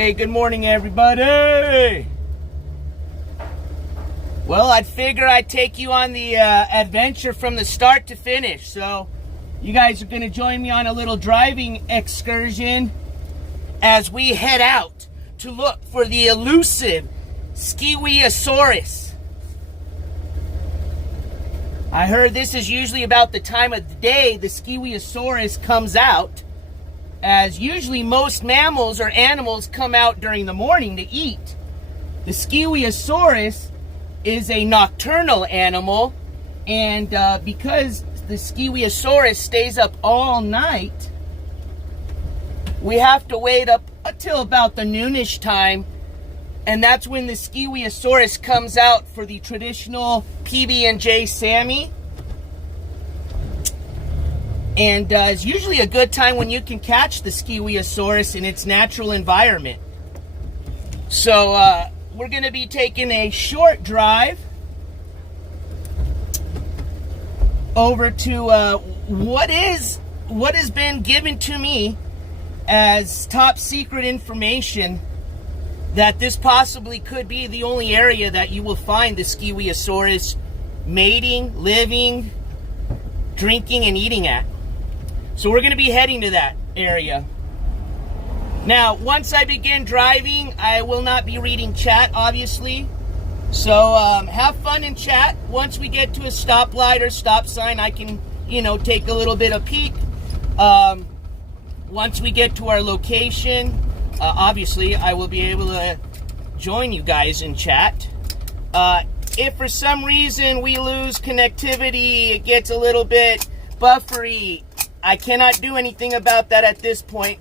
Hey, good morning, everybody. Well, I'd figure I'd take you on the adventure from the start to finish. So you guys are going to join me on a little driving excursion as we head out to look for the elusive Skiweeosaraus. I heard this is usually about the time of the day the Skiweeosaraus comes out, as usually most mammals or animals come out during the morning to eat. The Skiweeosaraus is a nocturnal animal, and because the Skiweeosaraus stays up all night, we have to wait up until about the noonish time, and that's when the Skiweeosaraus comes out for the traditional PB&J Sammy. And it's usually a good time when you can catch the Skiweeosaraus in its natural environment. So we're going to be taking a short drive over to what has been given to me as top secret information, that this possibly could be the only area that you will find the Skiweeosaraus mating, living, drinking, and eating at. So we're going to be heading to that area. Now, once I begin driving, I will not be reading chat, obviously. So have fun in chat. Once we get to a stoplight or stop sign, I can, take a little bit of peek. Once we get to our location, obviously, I will be able to join you guys in chat. If for some reason we lose connectivity, it gets a little bit buffery, I cannot do anything about that at this point,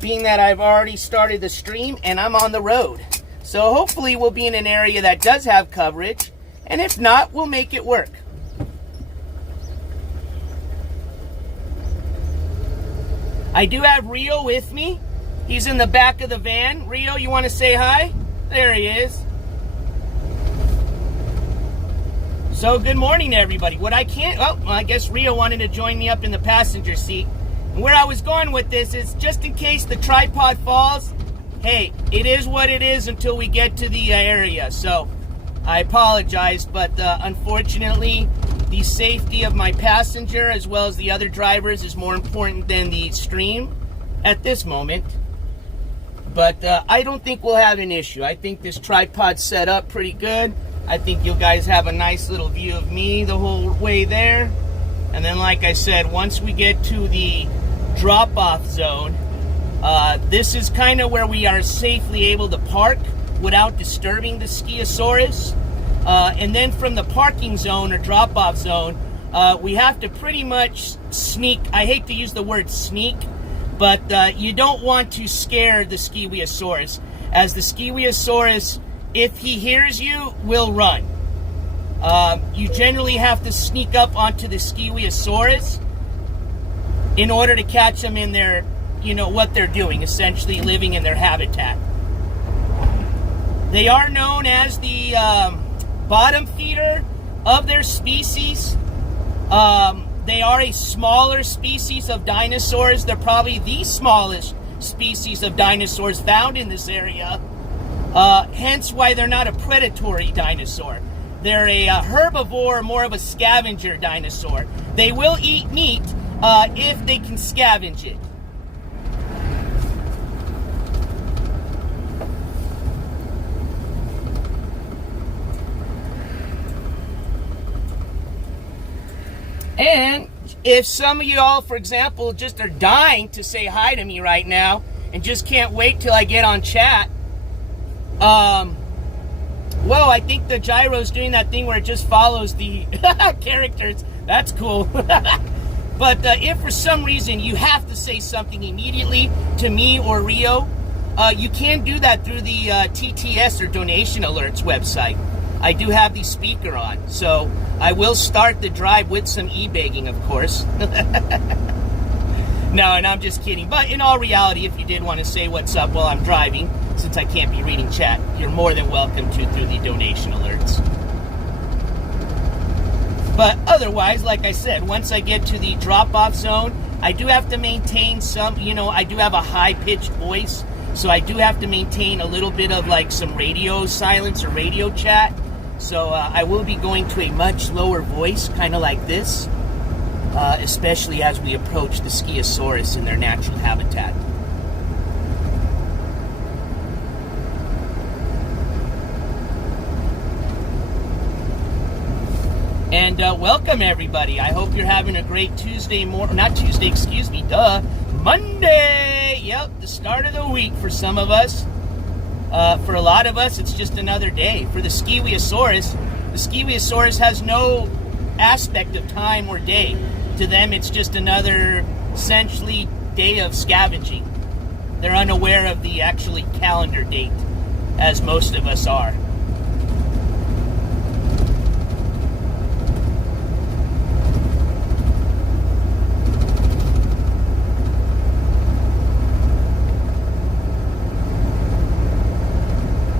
being that I've already started the stream and I'm on the road. So hopefully we'll be in an area that does have coverage, and if not, we'll make it work. I do have Rio with me. He's in the back of the van. Rio, you want to say hi? There he is. So good morning to everybody. I guess Rio wanted to join me up in the passenger seat. And where I was going with this is, just in case the tripod falls, hey, it is what it is until we get to the area. So I apologize, but unfortunately, the safety of my passenger as well as the other drivers is more important than the stream at this moment. But I don't think we'll have an issue. I think this tripod's set up pretty good. I think you guys have a nice little view of me the whole way there. And then, like I said, once we get to the drop-off zone, this is kind of where we are safely able to park without disturbing the Skiweeosaraus. And then from the parking zone or drop-off zone, we have to pretty much sneak. I hate to use the word sneak, but you don't want to scare the Skiweeosaraus, as the Skiweeosaraus, if he hears you, will run. You generally have to sneak up onto the Skiweeosaraus in order to catch them in their, what they're doing, essentially living in their habitat. They are known as the bottom feeder of their species. They are a smaller species of dinosaurs. They're probably the smallest species of dinosaurs found in this area. Hence why they're not a predatory dinosaur. They're a herbivore, more of a scavenger dinosaur. They will eat meat if they can scavenge it. And if some of y'all, for example, just are dying to say hi to me right now and just can't wait till I get on chat, well, I think the gyro's doing that thing where it just follows the characters. That's cool. But if for some reason you have to say something immediately to me or Rio, you can do that through the TTS or Donation Alerts website. I do have the speaker on, so I will start the drive with some e-begging, of course. No, and I'm just kidding. But in all reality, if you did want to say what's up while I'm driving, since I can't be reading chat, you're more than welcome to through the Donation Alerts. But otherwise, like I said, once I get to the drop-off zone, I do have to maintain some, I do have a high-pitched voice So I do have to maintain a little bit of like some radio silence or radio chat. So I will be going to a much lower voice, kind of like this, especially as we approach the Skiweeosaurus in their natural habitat. And welcome everybody. I hope you're having a great Tuesday morning. Not Tuesday, excuse me, Monday! Yep, the start of the week for some of us. For a lot of us, it's just another day. For the Skiweeosaurus has no aspect of time or day. To them, it's just another, essentially, day of scavenging. They're unaware of the actually calendar date, as most of us are.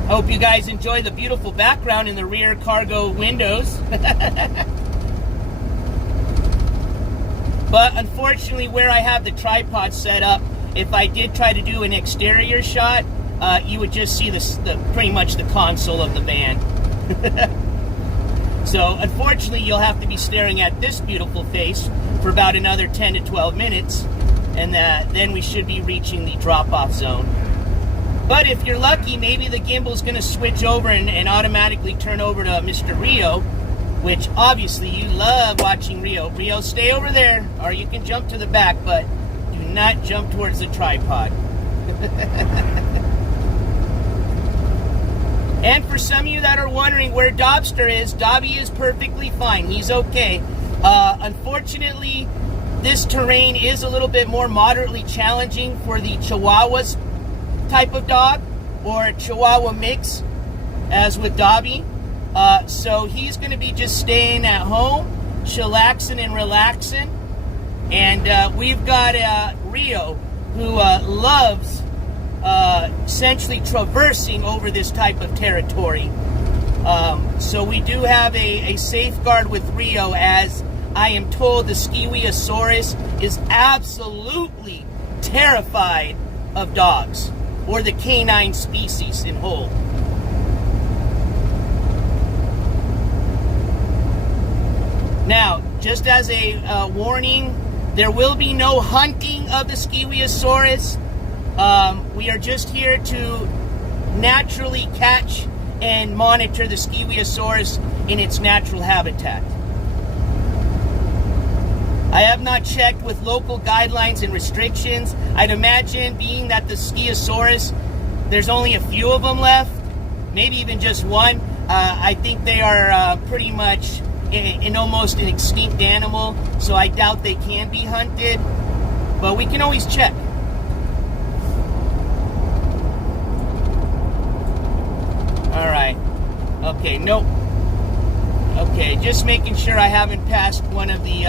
Hope you guys enjoy the beautiful background in the rear cargo windows. But unfortunately, where I have the tripod set up, if I did try to do an exterior shot, you would just see pretty much the console of the van. So unfortunately, you'll have to be staring at this beautiful face for about another 10 to 12 minutes, and then we should be reaching the drop-off zone. But if you're lucky, maybe the gimbal's going to switch over and automatically turn over to Mr. Rio, which obviously you love watching Rio. Rio, stay over there, or you can jump to the back, but do not jump towards the tripod. And for some of you that are wondering where Dobster is, Dobby is perfectly fine. He's okay. Unfortunately, this terrain is a little bit more moderately challenging for the Chihuahuas type of dog, or a Chihuahua mix, as with Dobby. So he's going to be just staying at home, chillaxing and relaxing. And we've got Rio, who loves essentially traversing over this type of territory. So we do have a safeguard with Rio, as I am told the Skiweeosaurus is absolutely terrified of dogs, or the canine species in whole. Now, just as a warning, there will be no hunting of the Skiweeosaurus. We are just here to naturally catch and monitor the Skiweeosaurus in its natural habitat. I have not checked with local guidelines and restrictions. I'd imagine, being that the Skiweeosaurus, there's only a few of them left, maybe even just one. I think they are pretty much in almost an extinct animal, so I doubt they can be hunted, but we can always check. All right. Okay, nope. Okay, just making sure I haven't passed one of the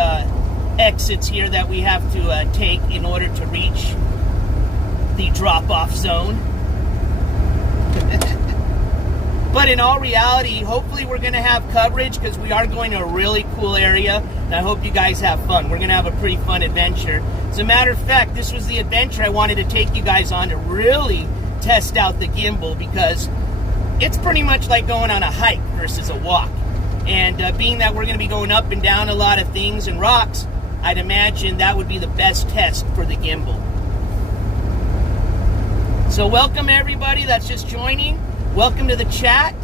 exits here that we have to take in order to reach the drop-off zone. But in all reality, hopefully we're going to have coverage, because we are going to a really cool area, and I hope you guys have fun. We're going to have a pretty fun adventure. As a matter of fact, this was the adventure I wanted to take you guys on, to really test out the gimbal, because it's pretty much like going on a hike versus a walk. And being that we're going to be going up and down a lot of things and rocks, I'd imagine that would be the best test for the gimbal. So welcome everybody that's just joining. Welcome to the chat.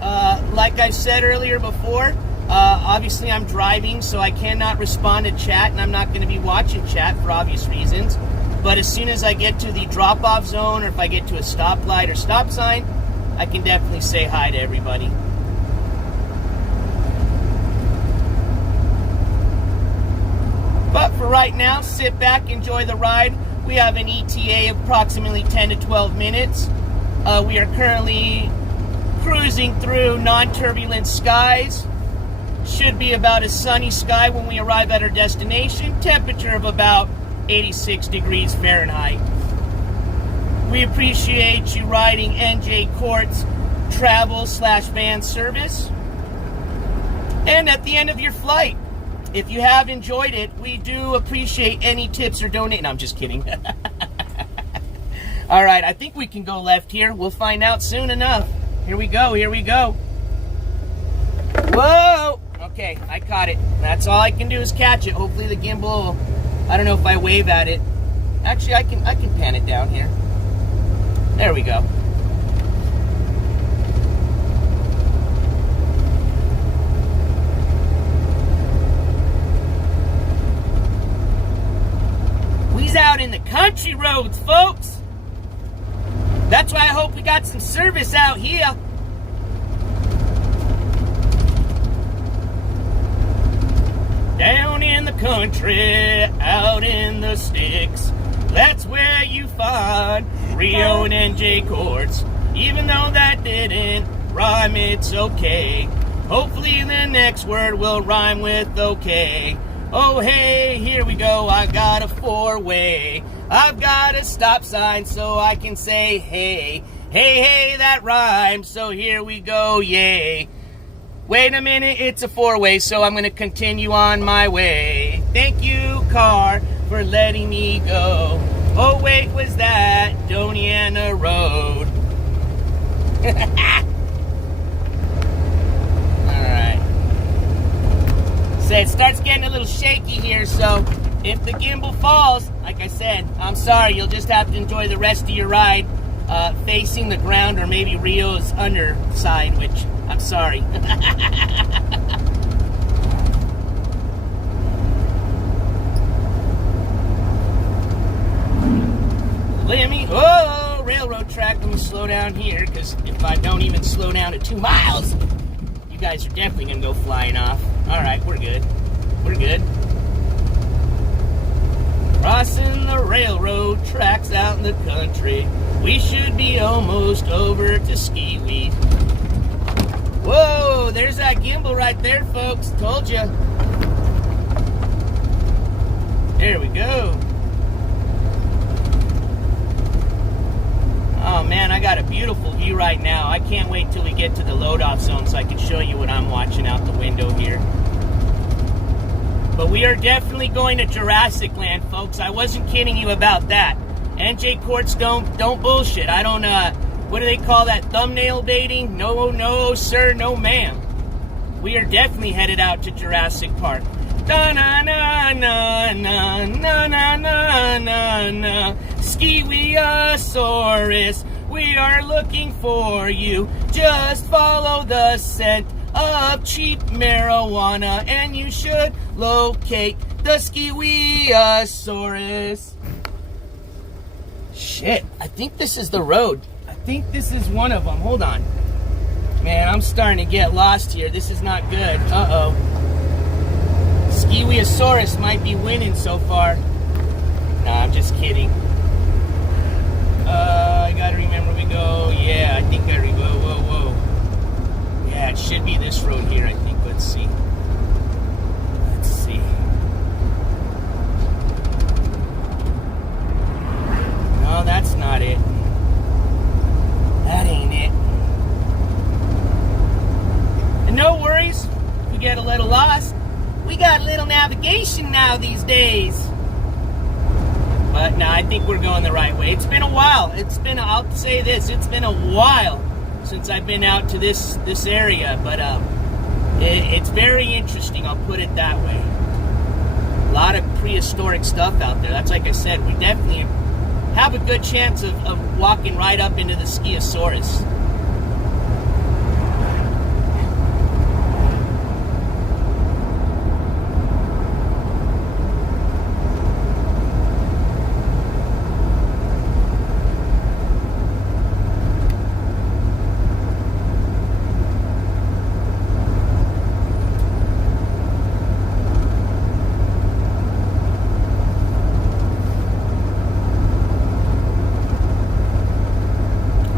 Like I said earlier before, obviously I'm driving, so I cannot respond to chat, and I'm not going to be watching chat for obvious reasons. But as soon as I get to the drop-off zone, or if I get to a stoplight or stop sign, I can definitely say hi to everybody. But for right now, sit back, enjoy the ride. We have an ETA of approximately 10 to 12 minutes. We are currently cruising through non-turbulent skies. Should be about a sunny sky when we arrive at our destination. Temperature of about 86 degrees Fahrenheit. We appreciate you riding NJCOURTS Travel/van service. And at the end of your flight, if you have enjoyed it, we do appreciate any tips or donate. No, I'm just kidding. All right, I think we can go left here. We'll find out soon enough. Here we go, here we go. Whoa! Okay, I caught it. That's all I can do is catch it. Hopefully the gimbal will, I don't know if I wave at it. Actually, I can pan it down here. There we go. We's out in the country roads, folks. That's why I hope we got some service out here. Down in the country, out in the sticks, that's where you find Rio and NJ Courts. Even though that didn't rhyme, it's okay. Hopefully the next word will rhyme with okay. Oh hey, here we go, I got a four-way. I've got a stop sign so I can say hey. Hey, hey, that rhymes, so here we go, yay. Wait a minute, it's a four-way, so I'm gonna continue on my way. Thank you, car, for letting me go. Oh wait, was that Doniana Road? Alright. So it starts getting a little shaky here, so if the gimbal falls, like I said, I'm sorry, you'll just have to enjoy the rest of your ride facing the ground or maybe Rio's underside, which I'm sorry. Oh, railroad track, let me slow down here, because if I don't even slow down to 2 miles, you guys are definitely going to go flying off. Alright, we're good. We're good. Crossing the railroad tracks out in the country. We should be almost over to Skiwees. Whoa, there's that gimbal right there, folks. Told you. There we go. Oh man, I got a beautiful view right now. I can't wait till we get to the load-off zone so I can show you what I'm watching out the window here. But we are definitely going to Jurassic Land, folks. I wasn't kidding you about that. NJ Courts don't bullshit. I don't, what do they call that? Thumbnail baiting? No, no, sir, no, ma'am. We are definitely headed out to Jurassic Park. Da-na-na-na-na-na-na-na-na-na. Skiweeosaraus, we are looking for you. Just follow the scent of cheap marijuana and you should locate the Skiweeosaraus. Shit, I think this is the road. I think this is one of them. Hold on. Man, I'm starting to get lost here. This is not good. Uh-oh. Skiweeosaraus might be winning so far. Nah, I'm just kidding. I gotta remember we go. Yeah, I think I remember. Whoa, whoa. Yeah, it should be this road here, I think. Let's see. Let's see. No, that's not it. That ain't it. And no worries, if we get a little lost. We got a little navigation now these days. But no, I think we're going the right way. It's been a while. I'll say this, it's been a while since I've been out to this area, but it's very interesting, I'll put it that way. A lot of prehistoric stuff out there. That's like I said, we definitely have a good chance of walking right up into the Skiweeosaraus.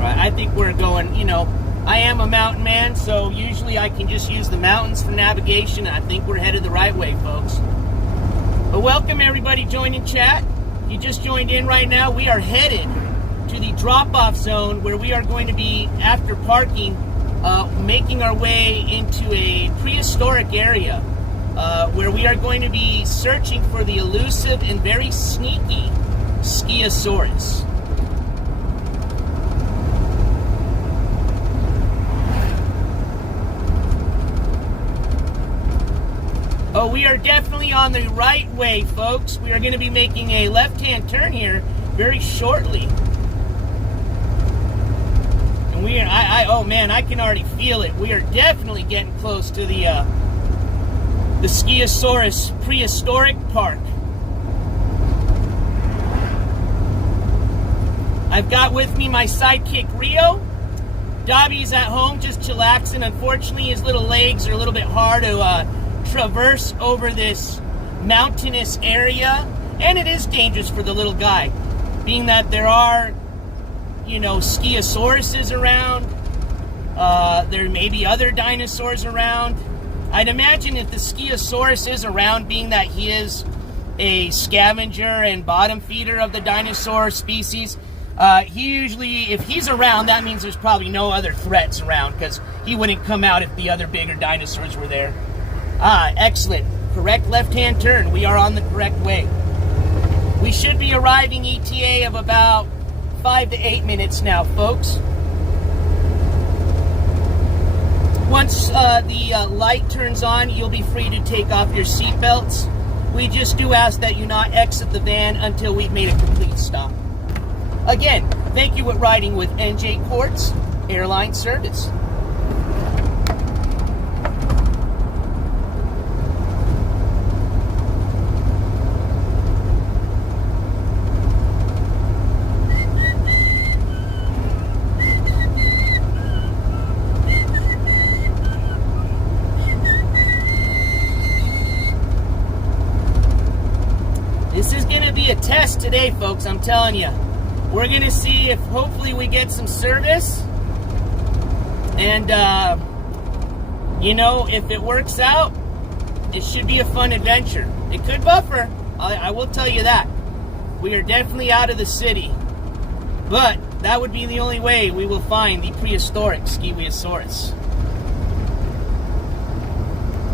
I think we're going, you know, I am a mountain man, so usually I can just use the mountains for navigation. I think we're headed the right way, folks. But welcome everybody joining chat. You just joined in right now. We are headed to the drop-off zone where we are going to be, after parking, making our way into a prehistoric area where we are going to be searching for the elusive and very sneaky Skiweeosaraus. Oh, we are definitely on the right way, folks. We are going to be making a left-hand turn here very shortly. And we are, oh man, I can already feel it. We are definitely getting close to the Skiweeosaraus Prehistoric Park. I've got with me my sidekick, Rio. Dobby's at home just chillaxing. Unfortunately, his little legs are a little bit hard to traverse over this mountainous area. And it is dangerous for the little guy, being that there are, you know, Skiweeosarauses around. There may be other dinosaurs around. I'd imagine if the Skiweeosaurus is around, being that he is a scavenger and bottom feeder of the dinosaur species, he usually, if he's around, that means there's probably no other threats around, because he wouldn't come out if the other bigger dinosaurs were there. Excellent. Correct left-hand turn. We are on the correct way. We should be arriving ETA of about 5 to 8 minutes now, folks. Once the light turns on, you'll be free to take off your seatbelts. We just do ask that you not exit the van until we've made a complete stop. Again, thank you for riding with NJCOURTS Airline Service. This is going to be a test today, folks, I'm telling you. We're going to see if hopefully we get some service. And, you know, if it works out, it should be a fun adventure. It could buffer, I will tell you that. We are definitely out of the city. But that would be the only way we will find the prehistoric Skiweeosaurus.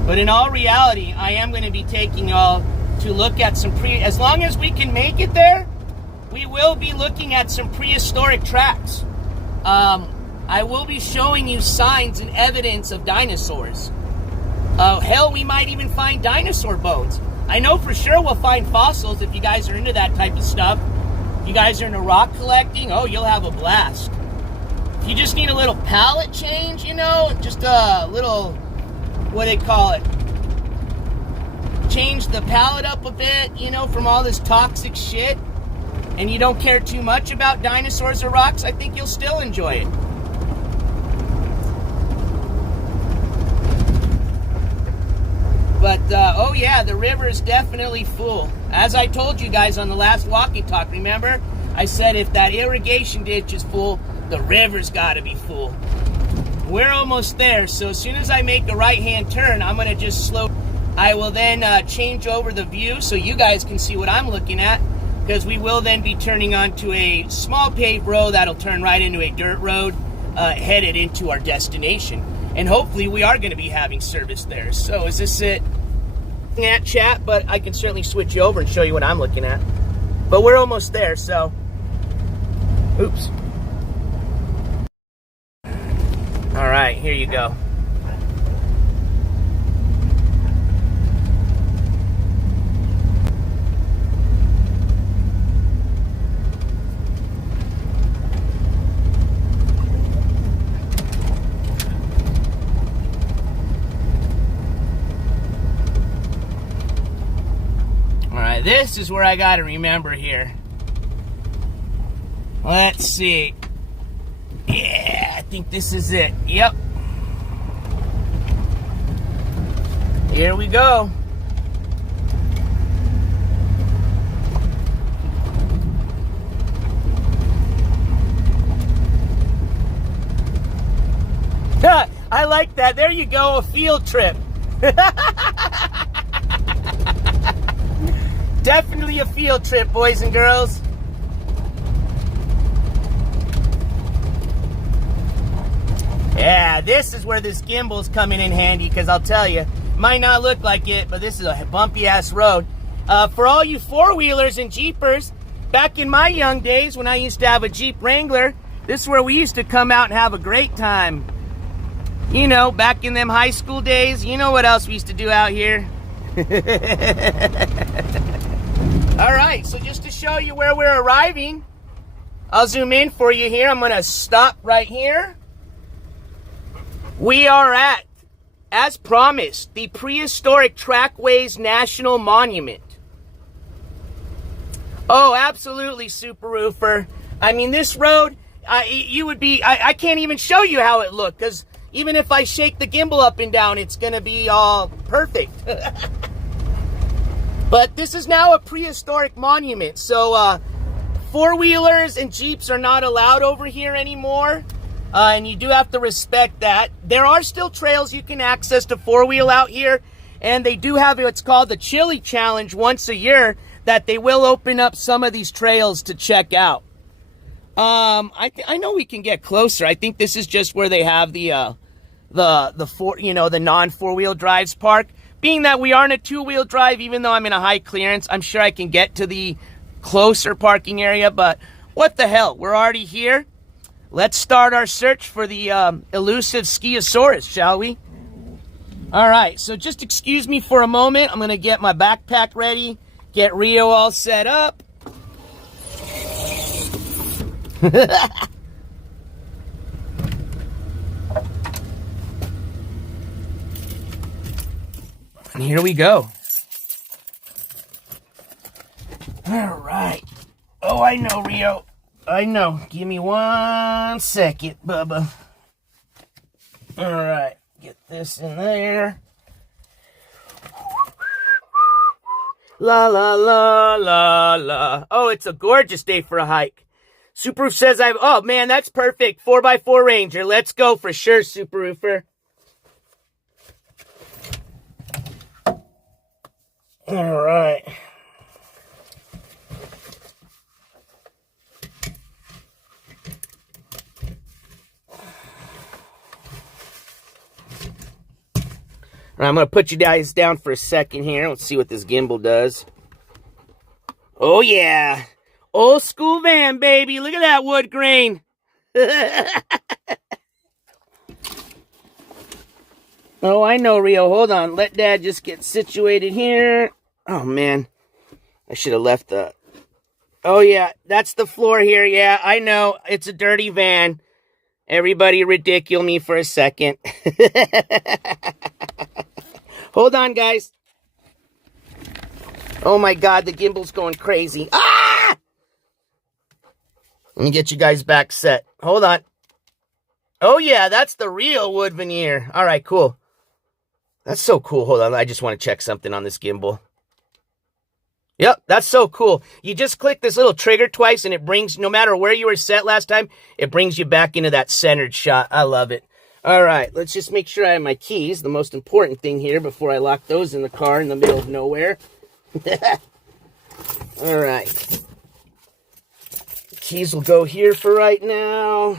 But in all reality, I am going to be taking y'all to look at some as long as we can make it there, we will be looking at some prehistoric tracks. I will be showing you signs and evidence of dinosaurs. Hell, we might even find dinosaur bones. I know for sure we'll find fossils if you guys are into that type of stuff. If you guys are into rock collecting, oh, you'll have a blast. If you just need a little palette change, you know, just a little, what do they call it? Change the palette up a bit, you know, from all this toxic shit, and you don't care too much about dinosaurs or rocks, I think you'll still enjoy it. But, oh yeah, the river is definitely full. As I told you guys on the last walkie talk, remember? I said if that irrigation ditch is full, the river's gotta be full. We're almost there, so as soon as I make a right-hand turn, I'm gonna just slow. I will then change over the view so you guys can see what I'm looking at, because we will then be turning onto a small paved road that'll turn right into a dirt road headed into our destination. And hopefully we are going to be having service there. So is this it? At chat, but I can certainly switch you over and show you what I'm looking at. But we're almost there, so. Oops. All right, here you go. This is where I gotta remember here. Let's see. Yeah, I think this is it. Yep. Here we go. I like that. There you go, a field trip. Definitely a field trip, boys and girls. Yeah, this is where this gimbal's coming in handy, because I'll tell you, might not look like it, but this is a bumpy-ass road. For all you four-wheelers and Jeepers, back in my young days when I used to have a Jeep Wrangler, this is where we used to come out and have a great time. You know, back in them high school days, you know what else we used to do out here? All right, so just to show you where we're arriving, I'll zoom in for you here. I'm going to stop right here. We are at, as promised, the Prehistoric Trackways National Monument. Oh, absolutely, Super Roofer. I mean, this road, I can't even show you how it looked, because even if I shake the gimbal up and down, it's going to be all perfect. But this is now a prehistoric monument, so four-wheelers and Jeeps are not allowed over here anymore, and you do have to respect that. There are still trails you can access to four-wheel out here, and they do have what's called the Chili Challenge once a year, that they will open up some of these trails to check out. I know we can get closer. I think this is just where they have the non-four-wheel drives park. Being that we are in a two-wheel drive, even though I'm in a high clearance, I'm sure I can get to the closer parking area, but what the hell? We're already here. Let's start our search for the elusive Skiweeosaraus, shall we? All right, so just excuse me for a moment. I'm going to get my backpack ready, get Rio all set up. And here we go. All right. Oh, I know, Rio. I know. Give me 1 second, Bubba. All right. Get this in there. La, la, la, la, la. Oh, it's a gorgeous day for a hike. Super says oh, man, that's perfect. 4x4 Ranger. Let's go for sure, Super Roofer. All right. All right, I'm going to put you guys down for a second here. Let's see what this gimbal does. Oh, yeah. Old school van, baby. Look at that wood grain. Oh, I know, Rio. Hold on. Let Dad just get situated here. Oh, man. I should have left the... Oh, yeah. That's the floor here. Yeah, I know. It's a dirty van. Everybody ridicule me for a second. Hold on, guys. Oh, my God. The gimbal's going crazy. Ah! Let me get you guys back set. Hold on. Oh, yeah. That's the real wood veneer. All right, cool. That's so cool. Hold on. I just want to check something on this gimbal. Yep, that's so cool. You just click this little trigger twice and it brings, no matter where you were set last time, it brings you back into that centered shot. I love it. All right, let's just make sure I have my keys, the most important thing here, before I lock those in the car in the middle of nowhere. All right. Keys will go here for right now.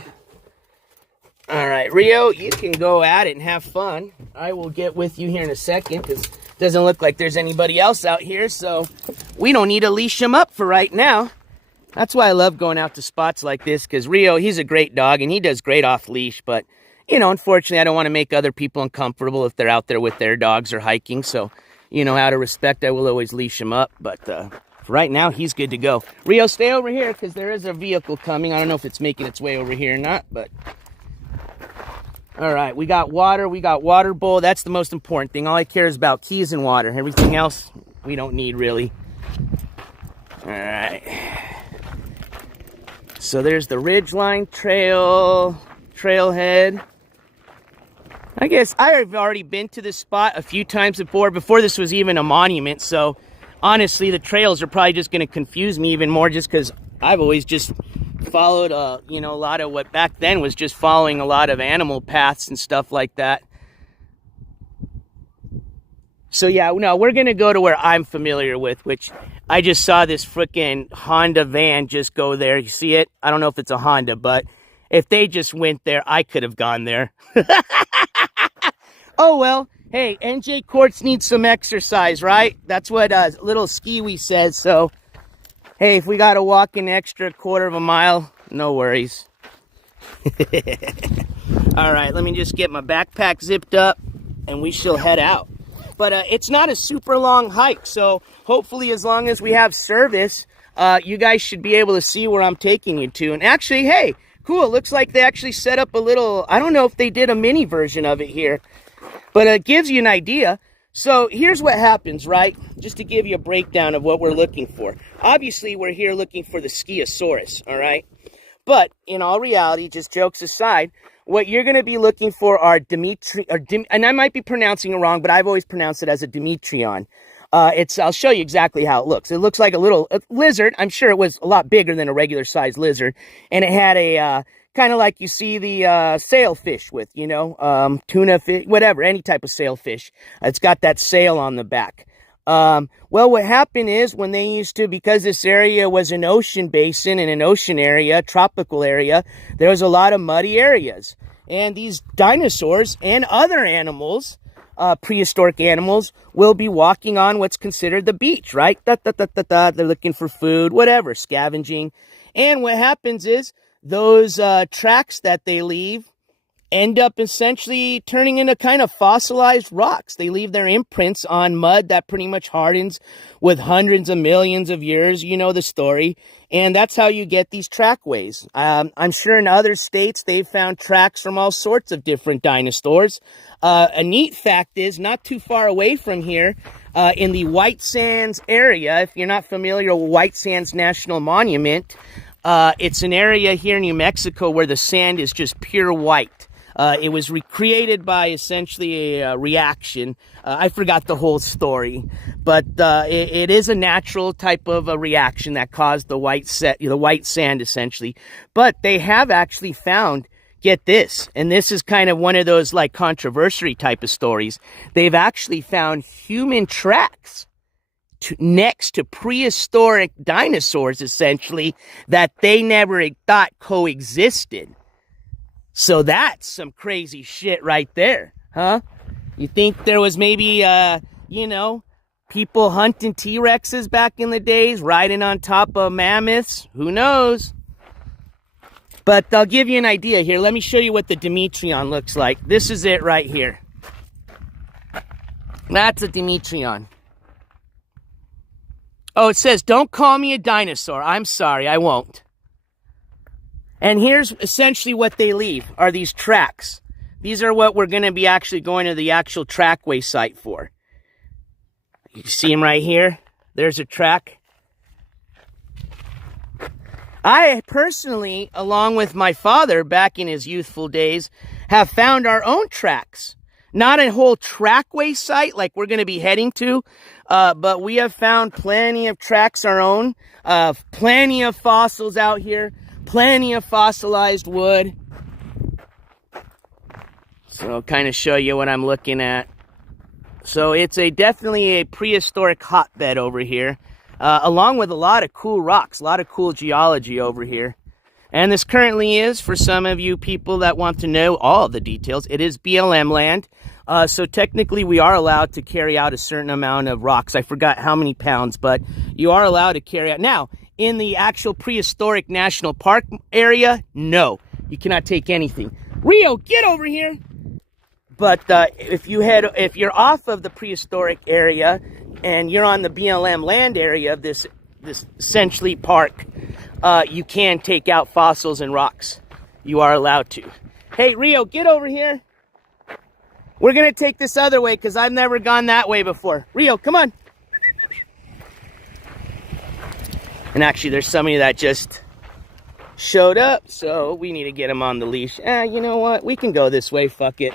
All right, Rio, you can go at it and have fun. I will get with you here in a second because it doesn't look like there's anybody else out here, so we don't need to leash him up for right now. That's why I love going out to spots like this, because Rio, he's a great dog and he does great off leash, but, you know, unfortunately, I don't want to make other people uncomfortable if they're out there with their dogs or hiking, so, you know, out of respect, I will always leash him up, but for right now, he's good to go. Rio, stay over here because there is a vehicle coming. I don't know if it's making its way over here or not, but... All right, we got water bowl. That's the most important thing. All I care is about keys and water. Everything else, we don't need really. All right. So there's the Ridgeline trailhead. I guess I've already been to this spot a few times before this was even a monument. So honestly, the trails are probably just going to confuse me even more just because I've always just followed you know, a lot of what back then was just following a lot of animal paths and stuff like that. So yeah, no, we're gonna go to where I'm familiar with, which I just saw this freaking Honda van just go there. You see it? I don't know if it's a Honda, but if they just went there, I could have gone there. Oh well, hey, NJCOURTS needs some exercise, right? That's what little Skiwee says, so hey, if we got to walk an extra quarter of a mile, no worries. All right, let me just get my backpack zipped up, and we shall head out. But it's not a super long hike, so hopefully as long as we have service, you guys should be able to see where I'm taking you to. And actually, hey, cool, looks like they actually set up a little, I don't know if they did a mini version of it here, but it gives you an idea. So here's what happens, right? Just to give you a breakdown of what we're looking for. Obviously, we're here looking for the Skiweeosaurus, all right? But in all reality, just jokes aside, what you're going to be looking for are and I might be pronouncing it wrong, but I've always pronounced it as a Dimetreon. I'll show you exactly how it looks. It looks like a little lizard. I'm sure it was a lot bigger than a regular sized lizard. And it had a, kind of like you see the sailfish with, you know, tuna fish, whatever, any type of sailfish. It's got that sail on the back. Well, what happened is when they used to, because this area was an ocean basin and an ocean area, tropical area, there was a lot of muddy areas. And these dinosaurs and other animals, prehistoric animals, will be walking on what's considered the beach, right? They're looking for food, whatever, scavenging. And what happens is those tracks that they leave end up essentially turning into kind of fossilized rocks. They leave their imprints on mud that pretty much hardens with hundreds of millions of years. You know the story. And that's how you get these trackways. I'm sure in other states they've found tracks from all sorts of different dinosaurs. A neat fact is, not too far away from here, in the White Sands area, if you're not familiar with White Sands National Monument, it's an area here in New Mexico where the sand is just pure white. It was recreated by essentially a reaction. I forgot the whole story, but it is a natural type of a reaction that caused the white sand essentially. But they have actually found, get this, and this is kind of one of those like controversy type of stories. They've actually found human tracks next to prehistoric dinosaurs essentially that they never thought coexisted. So that's some crazy shit right there, huh? You think there was maybe, you know, people hunting T-Rexes back in the days, riding on top of mammoths? Who knows? But I'll give you an idea here. Let me show you what the Dimetreon looks like. This is it right here. That's a Dimetreon. Oh, it says, don't call me a dinosaur. I'm sorry, I won't. And here's essentially what they leave, are these tracks. These are what we're going to be actually going to the actual trackway site for. You see them right here? There's a track. I personally, along with my father back in his youthful days, have found our own tracks. Not a whole trackway site like we're going to be heading to, but we have found plenty of tracks our own, plenty of fossils out here. Plenty of fossilized wood. So I'll kind of show you what I'm looking at. So it's definitely a prehistoric hotbed over here, along with a lot of cool rocks, a lot of cool geology over here. And this currently is, for some of you people that want to know all the details, it is BLM land. So technically we are allowed to carry out a certain amount of rocks. I forgot how many pounds, but you are allowed to carry out. Now, in the actual prehistoric national park area, no, you cannot take anything. Rio, get over here. But if you're off of the prehistoric area and you're on the BLM land area of this essentially park, you can take out fossils and rocks. You are allowed to. Hey, Rio, get over here. We're gonna take this other way because I've never gone that way before. Rio, come on. And actually, there's somebody that just showed up, so we need to get him on the leash. You know what? We can go this way. Fuck it.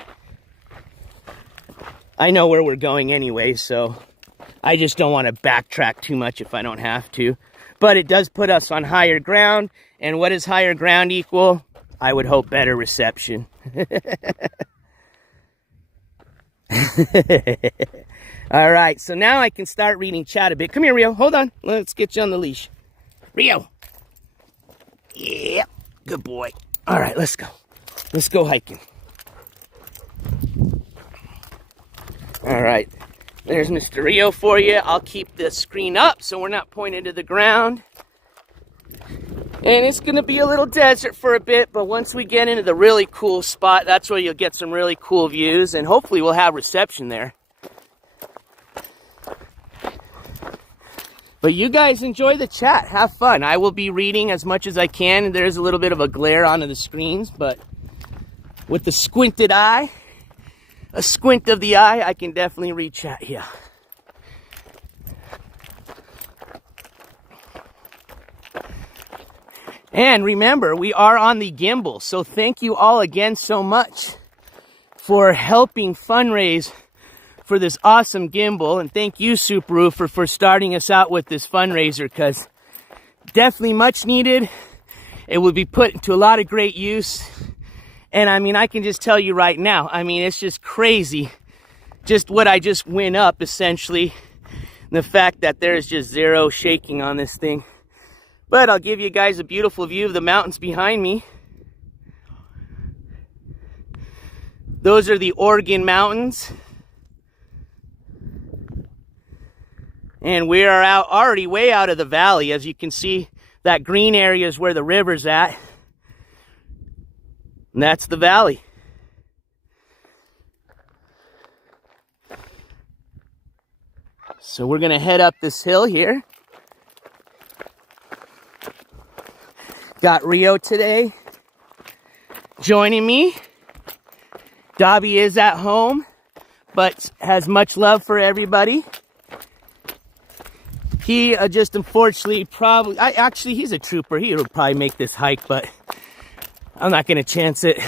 I know where we're going anyway, so I just don't want to backtrack too much if I don't have to. But it does put us on higher ground. And what does higher ground equal? I would hope better reception. All right, so now I can start reading chat a bit. Come here, Rio. Hold on. Let's get you on the leash. Rio. Yeah, good boy. All right, let's go. Let's go hiking. All right, there's Mr. Rio for you. I'll keep the screen up so we're not pointed to the ground. And it's going to be a little desert for a bit, but once we get into the really cool spot, that's where you'll get some really cool views, and hopefully we'll have reception there. But you guys enjoy the chat. Have fun. I will be reading as much as I can. There's a little bit of a glare onto the screens, but with the squinted eye, a squint of the eye, I can definitely read chat here. And remember, we are on the gimbal, so thank you all again so much for helping fundraise for this awesome gimbal. And thank you, Subaru, for starting us out with this fundraiser, because definitely much needed. It will be put into a lot of great use. And I mean, I can just tell you right now, I mean, it's just crazy just what I just went up, essentially. The fact that there's just zero shaking on this thing. But I'll give you guys a beautiful view of the mountains behind me. Those are the Oregon mountains. And we are out already way out of the valley. As you can see, that green area is where the river's at. And that's the valley. So we're going to head up this hill here. Got Rio today joining me. Dobby is at home, but has much love for everybody. He just unfortunately actually he's a trooper. He would probably make this hike, but I'm not going to chance it.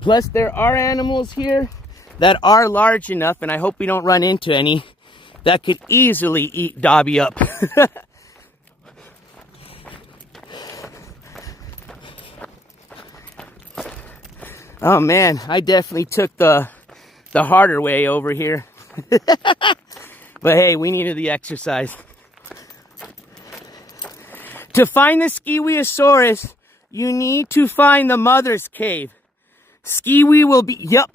Plus there are animals here that are large enough, and I hope we don't run into any, that could easily eat Dobby up. Oh man, I definitely took the harder way over here. But hey, we needed the exercise. To find the Skiweeosaurus, you need to find the mother's cave. Skiwee will be, yep.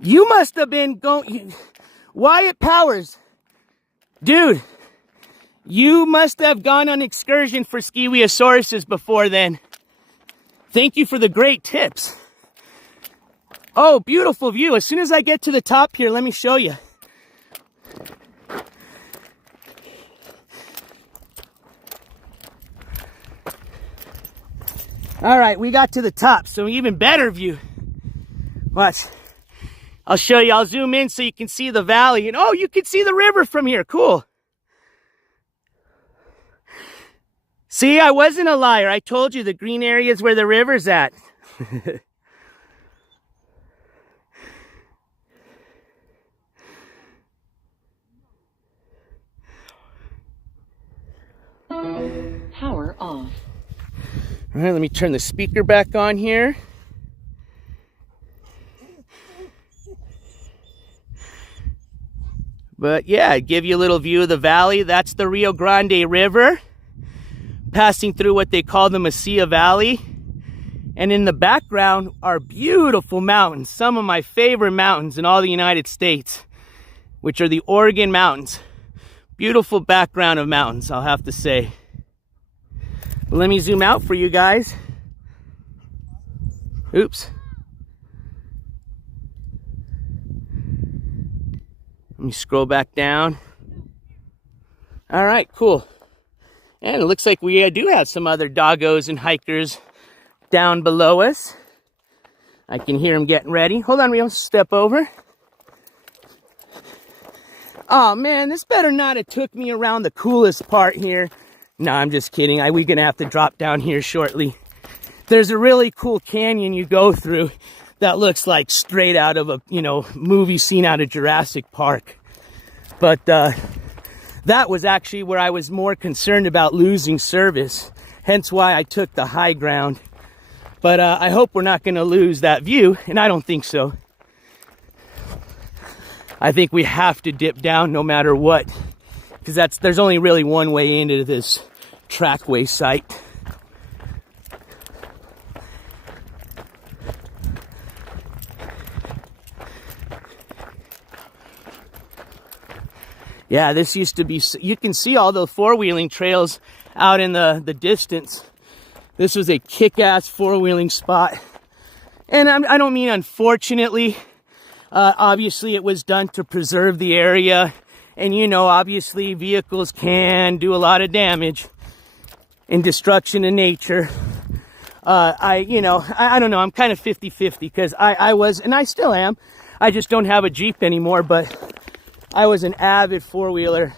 You must have been going, Wyatt Powers. Dude, you must have gone on excursion for Skiweeosauruses before then. Thank you for the great tips. Oh, beautiful view. As soon as I get to the top here, let me show you. All right, we got to the top, so even better view. Watch. I'll show you. I'll zoom in so you can see the valley. And oh, you can see the river from here. Cool. See, I wasn't a liar. I told you the green area is where the river's at. Power off. All right, let me turn the speaker back on here. But yeah, I give you a little view of the valley. That's the Rio Grande River, passing through what they call the Mesilla Valley. And in the background are beautiful mountains, some of my favorite mountains in all the United States, which are the Oregon Mountains. Beautiful background of mountains, I'll have to say. But let me zoom out for you guys. Oops. Let me scroll back down. All right, cool. And it looks like we do have some other doggos and hikers down below us. I can hear them getting ready. Hold on, we'll step over. Oh man, this better not have took me around the coolest part here. No, I'm just kidding. We're gonna have to drop down here shortly. There's a really cool canyon you go through that looks like straight out of a, movie scene out of Jurassic Park. But that was actually where I was more concerned about losing service. Hence why I took the high ground. But I hope we're not gonna lose that view, and I don't think so. I think we have to dip down no matter what, because there's only really one way into this trackway site. Yeah, this used to be, you can see all the four-wheeling trails out in the distance. This was a kick-ass four-wheeling spot. And I don't mean unfortunately, Obviously, it was done to preserve the area. And, you know, obviously vehicles can do a lot of damage and destruction in nature. I don't know. I'm kind of 50-50 because I was, and I still am. I just don't have a Jeep anymore, but I was an avid four-wheeler.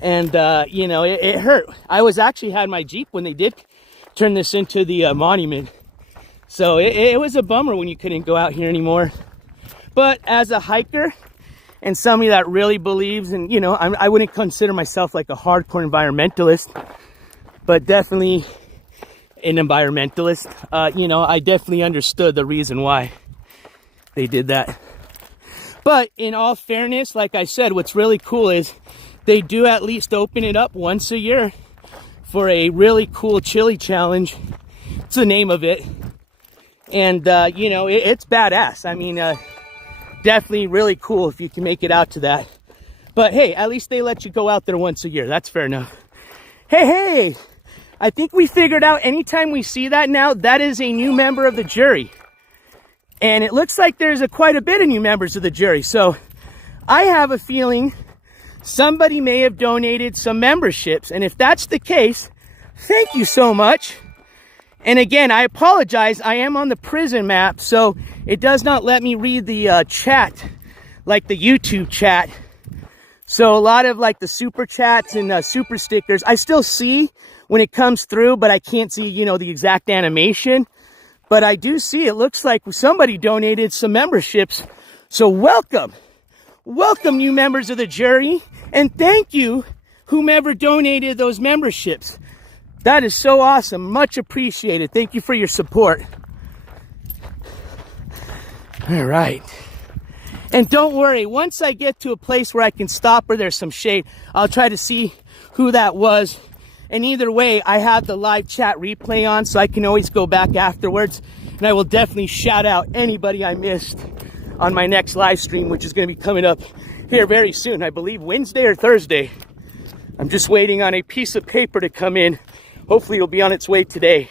And, you know, it hurt. I was actually had my Jeep when they did turn this into the monument. So it was a bummer when you couldn't go out here anymore. But as a hiker and somebody that really believes in, you know, I wouldn't consider myself like a hardcore environmentalist, but definitely an environmentalist. You know, I definitely understood the reason why they did that. But in all fairness, like I said, what's really cool is they do at least open it up once a year for a really cool chili challenge. It's the name of it. And, you know, it's badass. I mean, definitely really cool if you can make it out to that. But hey, at least they let you go out there once a year. That's fair enough. Hey, I think we figured out anytime we see that now, that is a new member of the jury. And it looks like there's quite a bit of new members of the jury. So I have a feeling somebody may have donated some memberships. And if that's the case, thank you so much. And again, I apologize. I am on the prison map, so it does not let me read the chat like the YouTube chat. So a lot of like the super chats and super stickers, I still see when it comes through, but I can't see, you know, the exact animation. But I do see it looks like somebody donated some memberships. So welcome. Welcome, new members of the jury. And thank you, whomever donated those memberships. That is so awesome. Much appreciated. Thank you for your support. All right. And don't worry, once I get to a place where I can stop where there's some shade, I'll try to see who that was. And either way, I have the live chat replay on, so I can always go back afterwards. And I will definitely shout out anybody I missed on my next live stream, which is going to be coming up here very soon. I believe Wednesday or Thursday. I'm just waiting on a piece of paper to come in. Hopefully it'll be on its way today.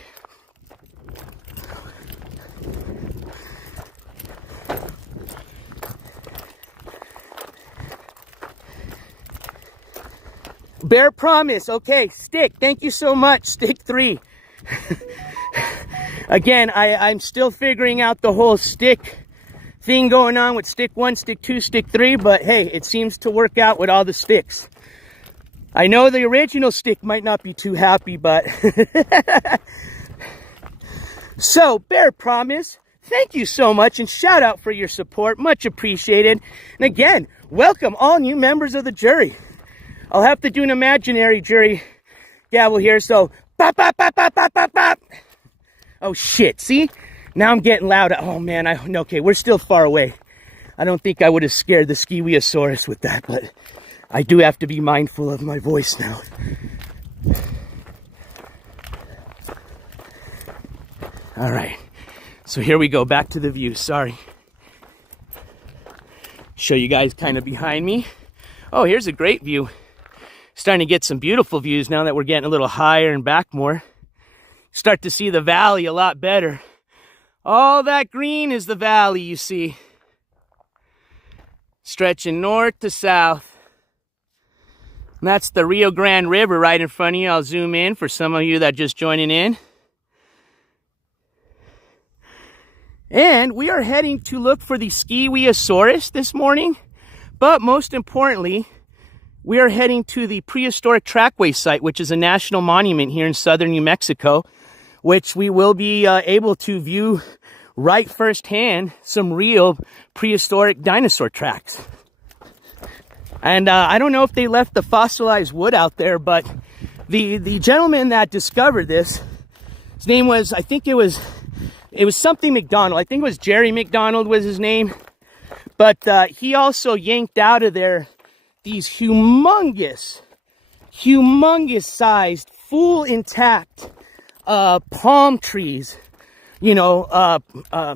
Bear promise. Okay, stick. Thank you so much. Stick 3. Again, I'm still figuring out the whole stick thing going on with stick 1, stick 2, stick 3, but hey, it seems to work out with all the sticks. I know the original stick might not be too happy, but so bear promise. Thank you so much, and shout out for your support. Much appreciated. And again, welcome all new members of the jury. I'll have to do an imaginary jury gavel here. So, bop, bop, bop, bop, bop, bop, bop. Oh shit! See, now I'm getting loud. Oh man, okay, we're still far away. I don't think I would have scared the Skiweeosaurus with that, but I do have to be mindful of my voice now. All right, so here we go, back to the view. Sorry. Show you guys kind of behind me. Oh, here's a great view. Starting to get some beautiful views now that we're getting a little higher and back more. Start to see the valley a lot better. All that green is the valley, you see. Stretching north to south. And that's the Rio Grande River right in front of you. I'll zoom in for some of you that are just joining in. And we are heading to look for the Skiweeosaurus this morning. But most importantly, we are heading to the Prehistoric Trackway Site, which is a national monument here in southern New Mexico, which we will be able to view right firsthand some real prehistoric dinosaur tracks. And I don't know if they left the fossilized wood out there, but the gentleman that discovered this, his name was, I think it was something McDonald. I think it was Jerry McDonald was his name. But he also yanked out of there these humongous sized, full intact palm trees. You know,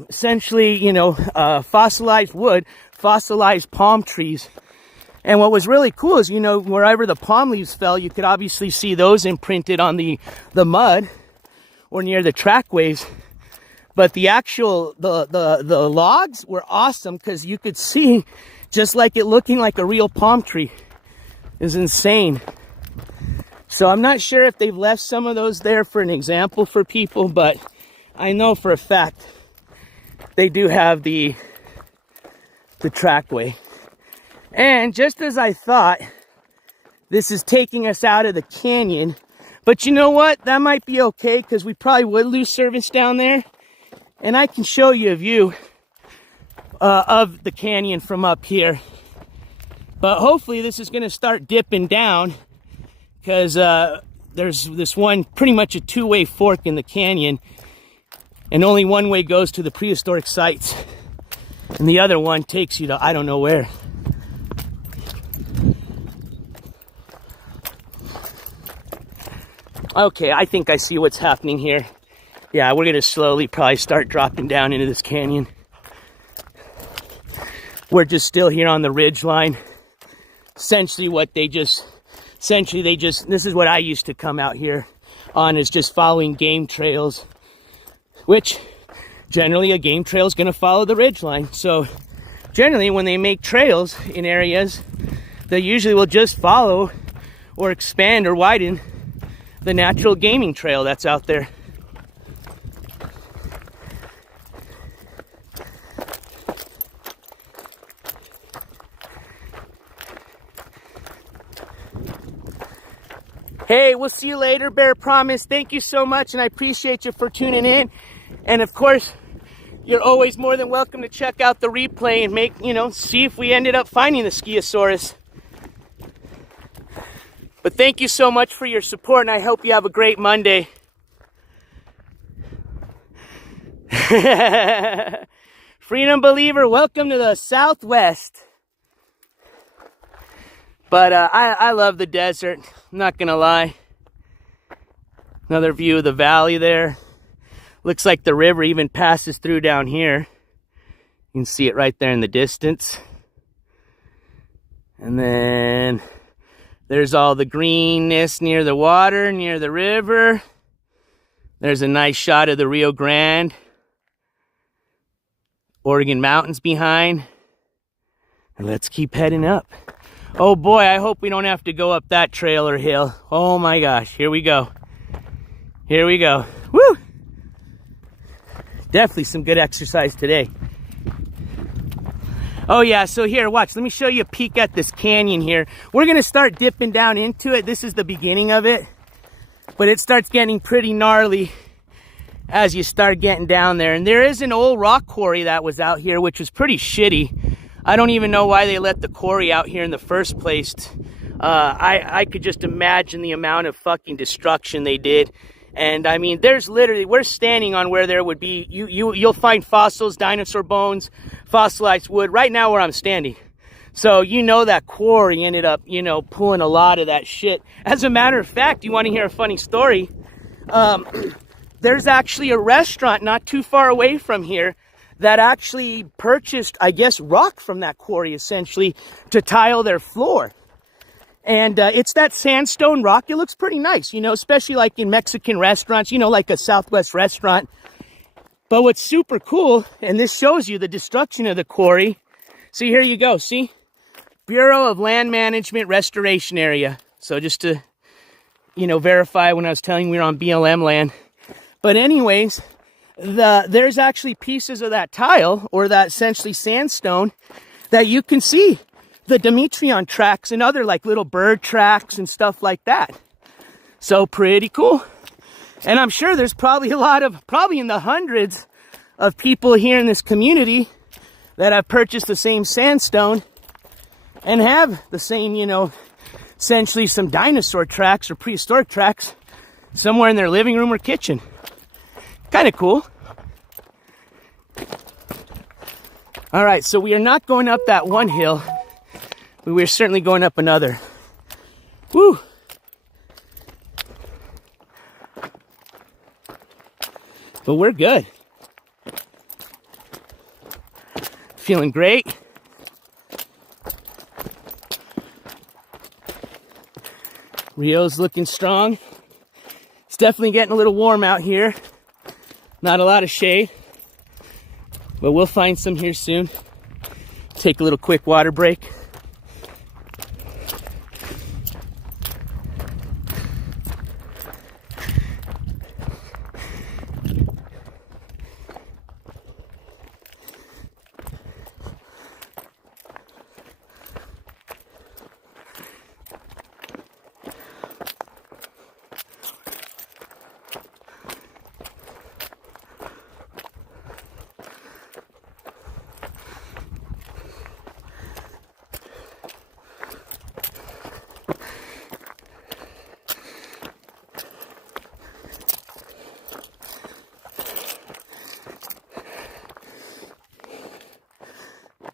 essentially, you know, fossilized wood, fossilized palm trees. And what was really cool is, you know, wherever the palm leaves fell, you could obviously see those imprinted on the mud or near the trackways. But the actual, the logs were awesome because you could see just like it looking like a real palm tree. Is insane. So I'm not sure if they've left some of those there for an example for people, but I know for a fact they do have the trackway. And just as I thought, this is taking us out of the canyon. But you know what? That might be okay because we probably would lose service down there. And I can show you a view of the canyon from up here. But hopefully this is going to start dipping down because there's this one, pretty much a two-way fork in the canyon. And only one way goes to the prehistoric sites. And the other one takes you to I don't know where. Okay, I think I see what's happening here. Yeah, we're gonna slowly probably start dropping down into this canyon. We're just still here on the ridge line. Essentially this is what I used to come out here on, is just following game trails, which generally a game trail is gonna follow the ridge line. So generally when they make trails in areas, they usually will just follow or expand or widen the natural gaming trail that's out there. Hey, we'll see you later, Bear Promise. Thank you so much, and I appreciate you for tuning in. And of course, you're always more than welcome to check out the replay and see if we ended up finding the Skiweeosaurus. But thank you so much for your support, and I hope you have a great Monday. Freedom Believer, welcome to the Southwest. But I love the desert, I'm not gonna lie. Another view of the valley there. Looks like the river even passes through down here. You can see it right there in the distance. And then there's all the greenness near the water, near the river. There's a nice shot of the Rio Grande, Oregon mountains behind. And let's keep heading up. Oh boy, I hope we don't have to go up that trail or hill. Oh my gosh, here we go. Here we go. Woo! Definitely some good exercise today. Oh yeah, so here, watch. Let me show you a peek at this canyon here. We're gonna start dipping down into it. This is the beginning of it. But it starts getting pretty gnarly as you start getting down there. And there is an old rock quarry that was out here, which was pretty shitty. I don't even know why they let the quarry out here in the first place. I could just imagine the amount of fucking destruction they did. And I mean, there's literally, we're standing on where there would be, you'll find fossils, dinosaur bones, fossilized wood right now where I'm standing. So that quarry ended up, pulling a lot of that shit. As a matter of fact, you want to hear a funny story? There's actually a restaurant not too far away from here that actually purchased, I guess, rock from that quarry essentially to tile their floor. And it's that sandstone rock. It looks pretty nice, especially like in Mexican restaurants, like a Southwest restaurant. But what's super cool, and this shows you the destruction of the quarry. See, here you go. See? Bureau of Land Management Restoration Area. So just to, verify when I was telling you we were on BLM land. But anyways, there's actually pieces of that tile, or that essentially sandstone, that you can see the Demetrion tracks and other like little bird tracks and stuff like that. So pretty cool. And I'm sure there's probably probably in the hundreds of people here in this community that have purchased the same sandstone and have the same, essentially some dinosaur tracks or prehistoric tracks somewhere in their living room or kitchen. Kind of cool. All right, so we are not going up that one hill, but we're certainly going up another. Woo! But we're good. Feeling great. Rio's looking strong. It's definitely getting a little warm out here. Not a lot of shade. But we'll find some here soon. Take a little quick water break.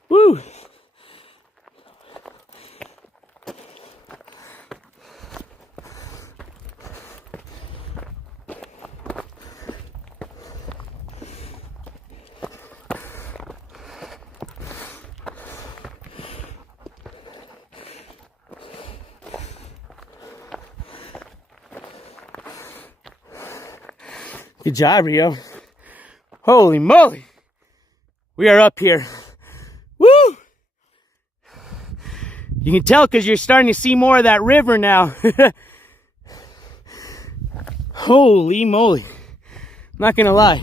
Woo! Good job, Rio. Holy moly! We are up here. Woo! You can tell because you're starting to see more of that river now. Holy moly. I'm not gonna lie.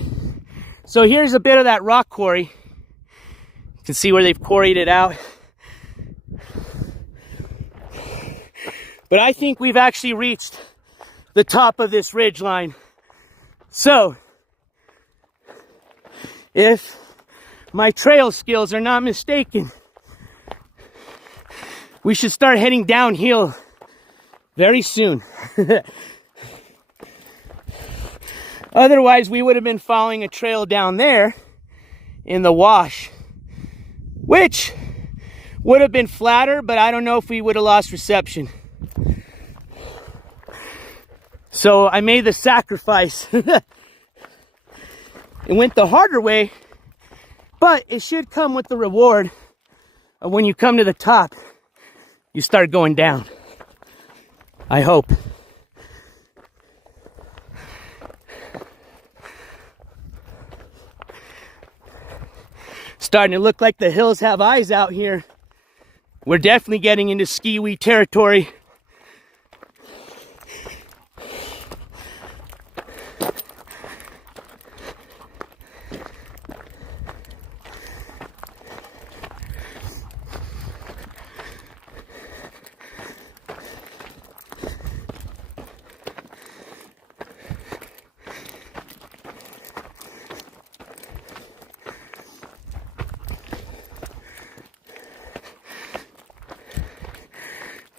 So here's a bit of that rock quarry. You can see where they've quarried it out. But I think we've actually reached the top of this ridge line. So, if my trail skills are not mistaken, we should start heading downhill very soon. Otherwise, we would have been following a trail down there in the wash, which would have been flatter, but I don't know if we would have lost reception. So I made the sacrifice. It went the harder way, but it should come with the reward of when you come to the top, you start going down. I hope. Starting to look like the hills have eyes out here. We're definitely getting into ski-wee territory.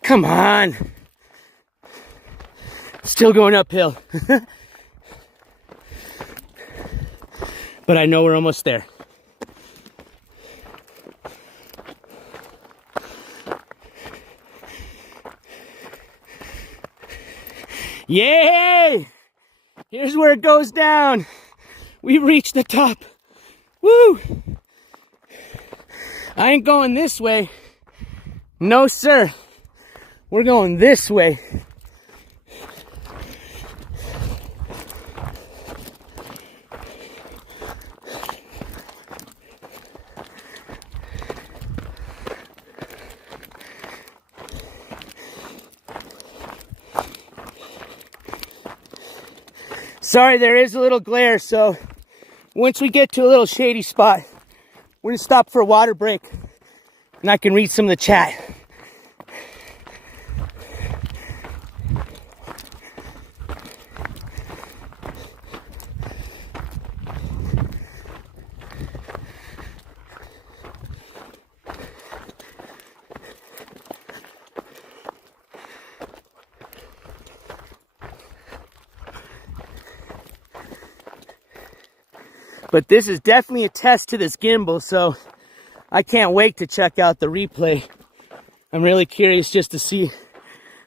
Come on. Still going uphill. But I know we're almost there. Yay! Here's where it goes down. We reached the top. Woo! I ain't going this way. No, sir. We're going this way. Sorry, there is a little glare, so once we get to a little shady spot, we're gonna stop for a water break and I can read some of the chat. But this is definitely a test to this gimbal, so I can't wait to check out the replay. I'm really curious just to see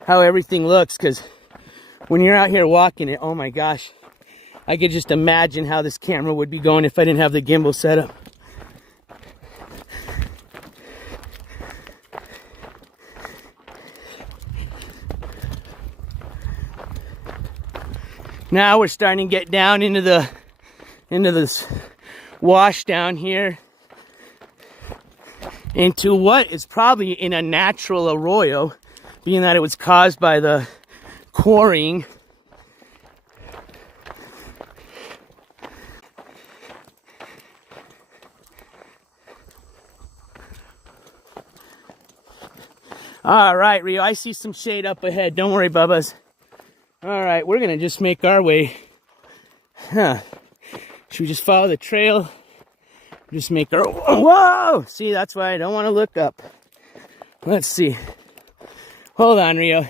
how everything looks, because when you're out here walking it, oh my gosh, I could just imagine how this camera would be going if I didn't have the gimbal set up. Now we're starting to get down into this wash down here into what is probably in a natural arroyo, being that it was caused by the quarrying. All right, Rio, I see some shade up ahead. Don't worry, Bubbas. All right, we're gonna just make our way. Should we just follow the trail? Just make our, whoa! See, that's why I don't want to look up. Let's see. Hold on, Rio.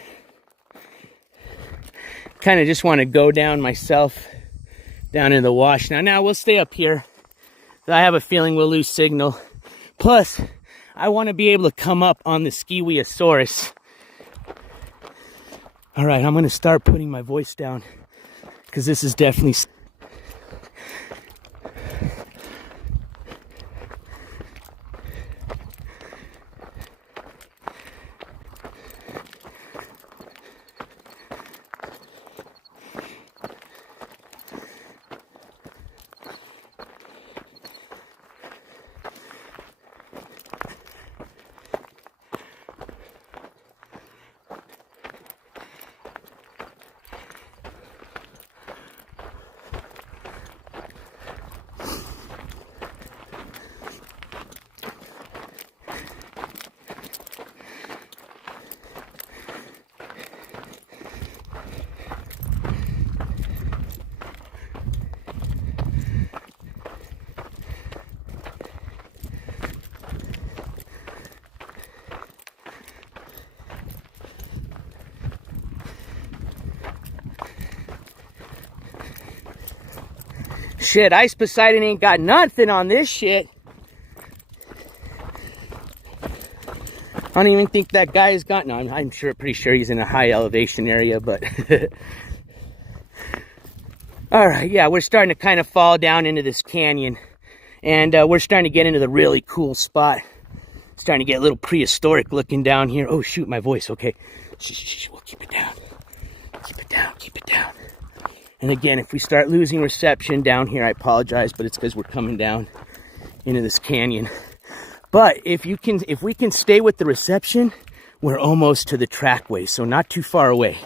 Kind of just want to go down myself, down in the wash. Now we'll stay up here. I have a feeling we'll lose signal. Plus, I want to be able to come up on the Skiweeosaurus. All right, I'm going to start putting my voice down because this is definitely... Shit, Ice Poseidon ain't got nothing on this shit. I don't even think that guy has got... No, I'm sure, pretty sure he's in a high elevation area, but... All right, yeah, we're starting to kind of fall down into this canyon. And we're starting to get into the really cool spot. Starting to get a little prehistoric looking down here. Oh, shoot, my voice, okay. Shh, we'll keep it down. Keep it down, keep it down. And again, if we start losing reception down here, I apologize, but it's because we're coming down into this canyon. But if we can stay with the reception, we're almost to the trackway, so not too far away.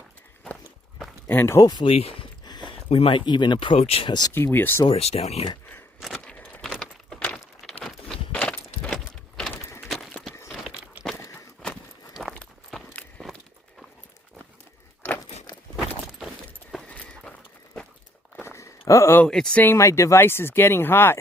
And hopefully, we might even approach a Skiweeosaurus down here. Uh-oh, it's saying my device is getting hot.